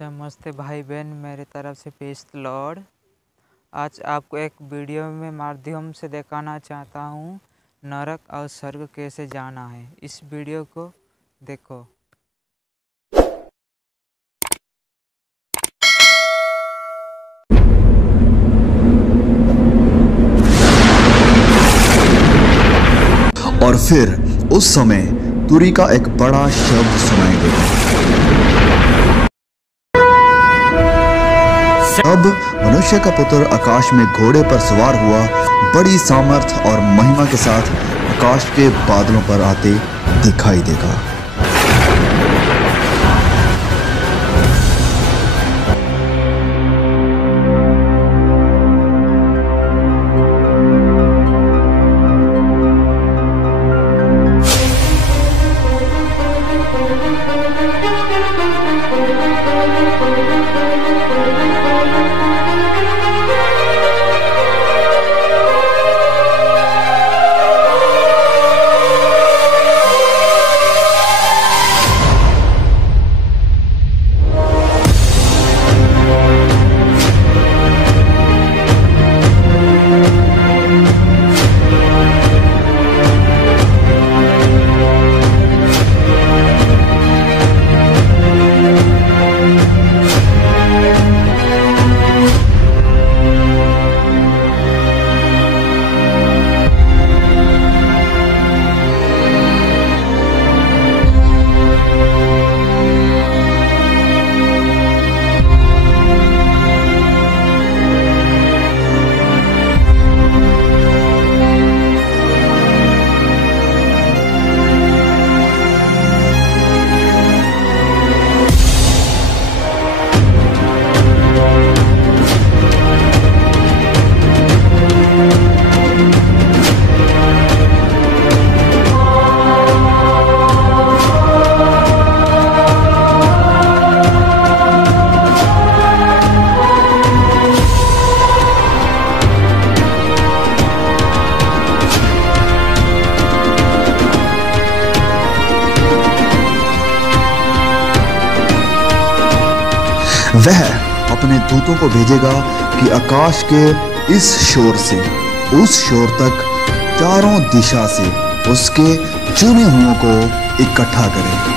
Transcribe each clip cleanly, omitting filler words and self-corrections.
नमस्ते भाई बहन, मेरे तरफ से प्रेज़ द लॉर्ड। आज आपको एक वीडियो में माध्यम से दिखाना चाहता हूँ नरक और स्वर्ग कैसे जाना है। इस वीडियो को देखो। और फिर उस समय तुरी का एक बड़ा शब्द सुनाई देगा। अब मनुष्य का पुत्र आकाश में घोड़े पर सवार हुआ बड़ी सामर्थ और महिमा के साथ आकाश के बादलों पर आते दिखाई देगा। वह अपने दूतों को भेजेगा कि आकाश के इस शोर से उस शोर तक चारों दिशा से उसके चुने हुओं को इकट्ठा करें।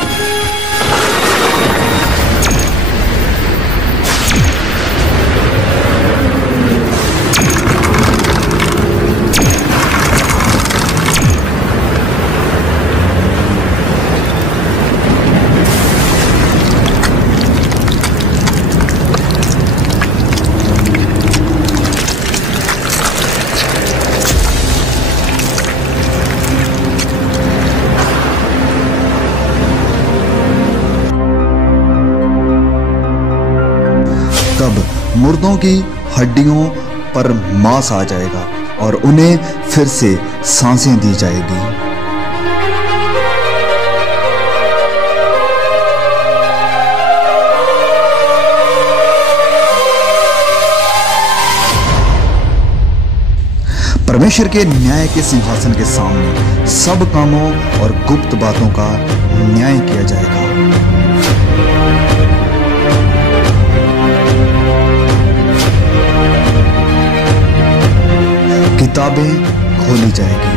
तब मुर्दों की हड्डियों पर मांस आ जाएगा और उन्हें फिर से सांसें दी जाएगी। परमेश्वर के न्याय के सिंहासन के सामने सब कामों और गुप्त बातों का न्याय किया जाएगा। किताबें खोली जाएगी।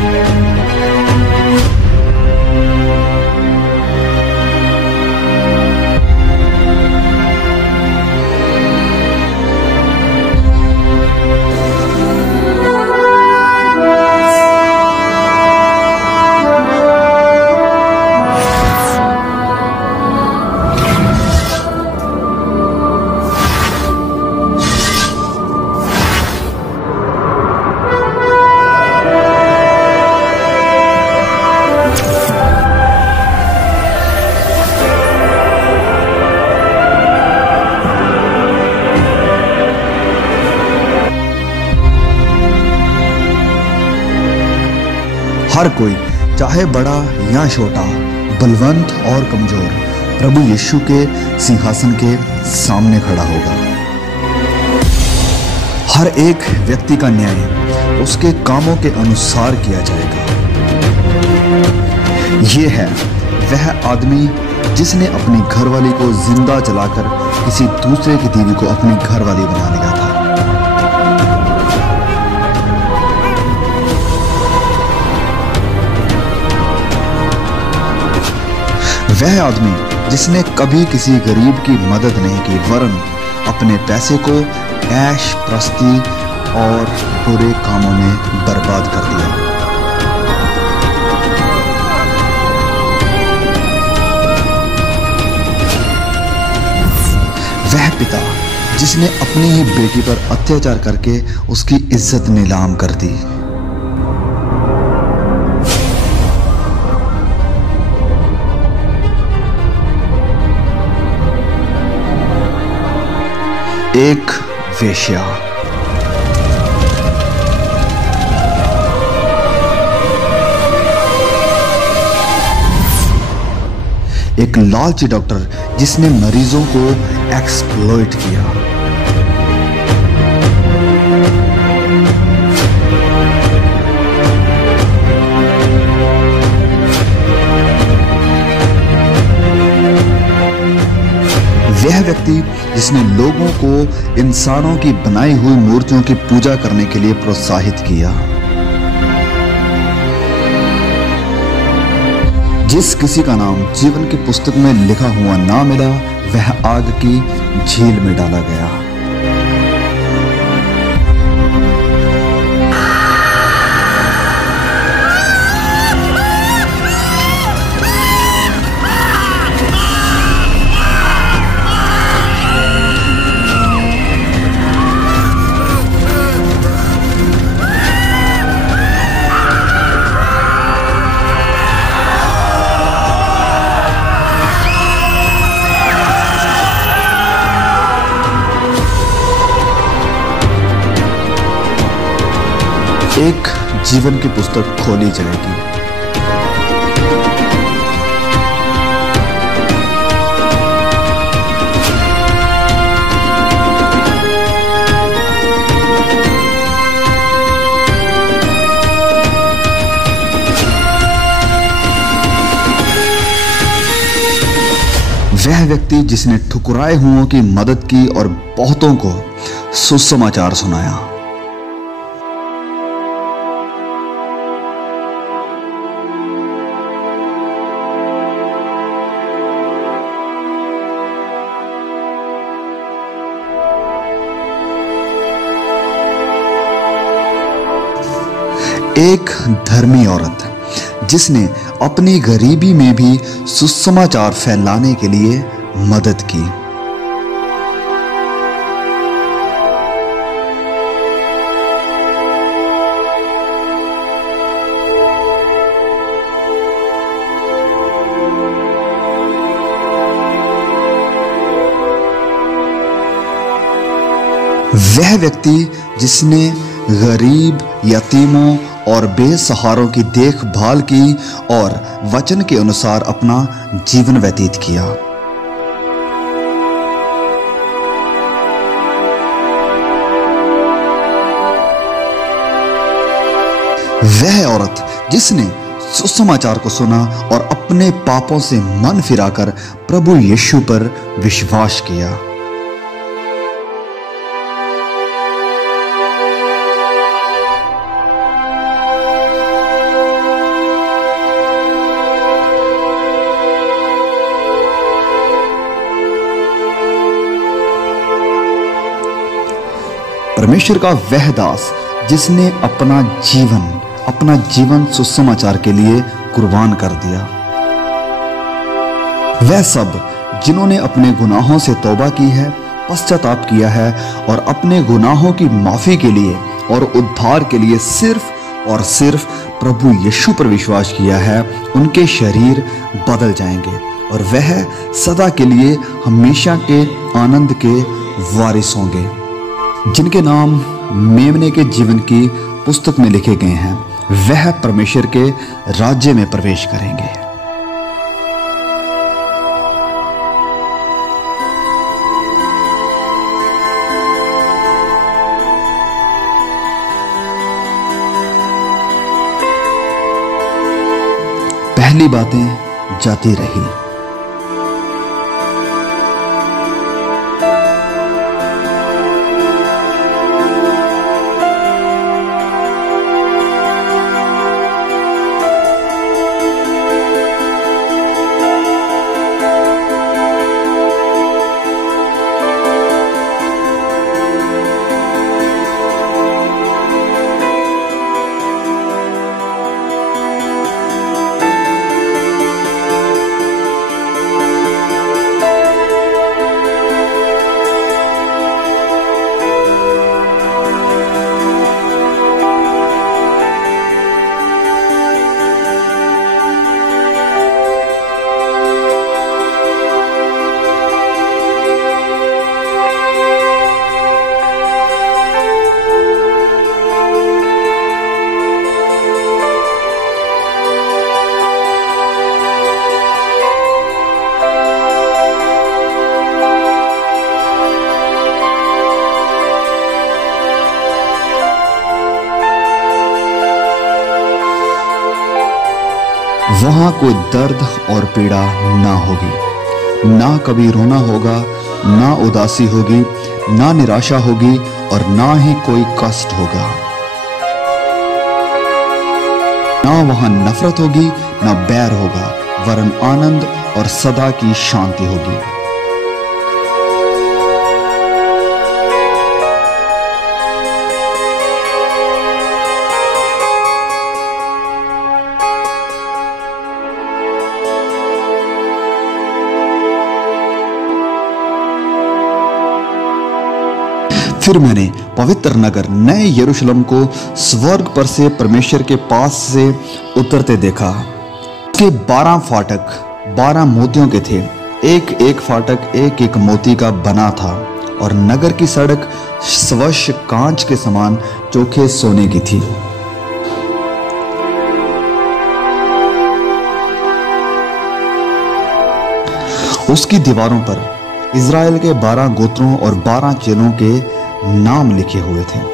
हर कोई, चाहे बड़ा या छोटा, बलवंत और कमजोर, प्रभु यीशु के सिंहासन के सामने खड़ा होगा। हर एक व्यक्ति का न्याय उसके कामों के अनुसार किया जाएगा। ये है वह आदमी जिसने अपनी घरवाली को जिंदा जलाकर किसी दूसरे की बीवी को अपनी घरवाली बना लिया था। वह आदमी जिसने कभी किसी गरीब की मदद नहीं की, वरन अपने पैसे को ऐश प्रस्ती और बुरे कामों में बर्बाद कर दिया। वह पिता जिसने अपनी ही बेटी पर अत्याचार करके उसकी इज्जत नीलाम कर दी। एक वेश्या। एक लालची डॉक्टर जिसने मरीजों को एक्सप्लॉइट किया। वह व्यक्ति जिसने लोगों को इंसानों की बनाई हुई मूर्तियों की पूजा करने के लिए प्रोत्साहित किया। जिस किसी का नाम जीवन की पुस्तक में लिखा हुआ ना मिला, वह आग की झील में डाला गया। एक जीवन की पुस्तक खोली जाएगी। वह व्यक्ति जिसने ठुकराए हुओं की मदद की और बहुतों को सुसमाचार सुनाया। एक धर्मी औरत जिसने अपनी गरीबी में भी सुसमाचार फैलाने के लिए मदद की। वह व्यक्ति जिसने गरीब, यतीमों और बेसहारों की देखभाल की और वचन के अनुसार अपना जीवन व्यतीत किया। वह औरत जिसने सुसमाचार को सुना और अपने पापों से मन फिराकर प्रभु यीशु पर विश्वास किया। परमेश्वर का वह दास जिसने अपना जीवन सुसमाचार के लिए कुर्बान कर दिया। वह सब जिन्होंने अपने गुनाहों से तौबा की है, पश्चाताप किया है और अपने गुनाहों की माफी के लिए और उद्धार के लिए सिर्फ और सिर्फ प्रभु यीशु पर विश्वास किया है, उनके शरीर बदल जाएंगे और वह सदा के लिए हमेशा के आनंद के वारिस होंगे, जिनके नाम मेमने के जीवन की पुस्तक में लिखे गए हैं। वह परमेश्वर के राज्य में प्रवेश करेंगे। पहली बातें जाती रही। वहां कोई दर्द और पीड़ा ना होगी, ना कभी रोना होगा, ना उदासी होगी, ना निराशा होगी और ना ही कोई कष्ट होगा। ना वहां नफरत होगी, ना बैर होगा, वरन आनंद और सदा की शांति होगी। फिर मैंने पवित्र नगर नए यरूशलेम को स्वर्ग पर से परमेश्वर के पास से उतरते देखा। उसके 12 फाटक 12 मोतियों के थे, एक एक फाटक एक एक मोती का बना था और नगर की सड़क स्वच्छ कांच के समान चोखे सोने की थी। उसकी दीवारों पर इज़राइल के 12 गोत्रों और 12 चेलों के नाम लिखे हुए थे।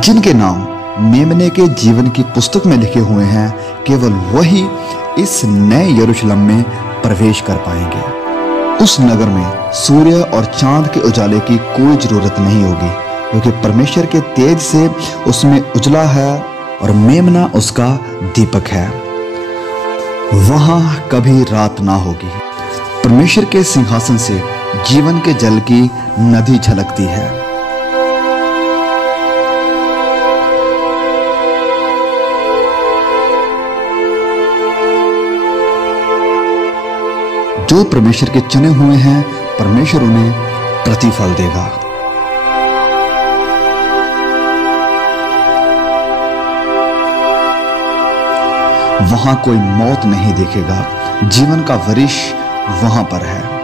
जिनके नाम मेमने के जीवन की पुस्तक में लिखे हुए हैं, केवल वही इस नए यरूशलेम में प्रवेश कर पाएंगे। उस नगर में सूर्य और चांद के उजाले की कोई जरूरत नहीं होगी, क्योंकि परमेश्वर के तेज से उसमें उजला है और मेमना उसका दीपक है। वहां कभी रात ना होगी। परमेश्वर के सिंहासन से जीवन के जल की नदी झलकती है। जो परमेश्वर के चुने हुए हैं, परमेश्वर उन्हें प्रतिफल देगा। वहां कोई मौत नहीं देखेगा, जीवन का वृक्ष वहां पर है।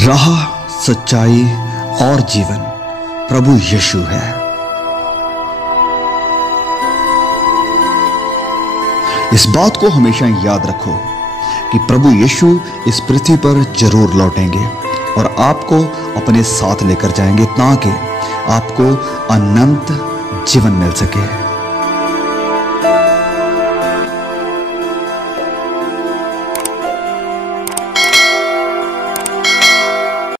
राह, सच्चाई और जीवन प्रभु यीशु है। इस बात को हमेशा याद रखो कि प्रभु यीशु इस पृथ्वी पर जरूर लौटेंगे और आपको अपने साथ लेकर जाएंगे, ताकि आपको अनंत जीवन मिल सके।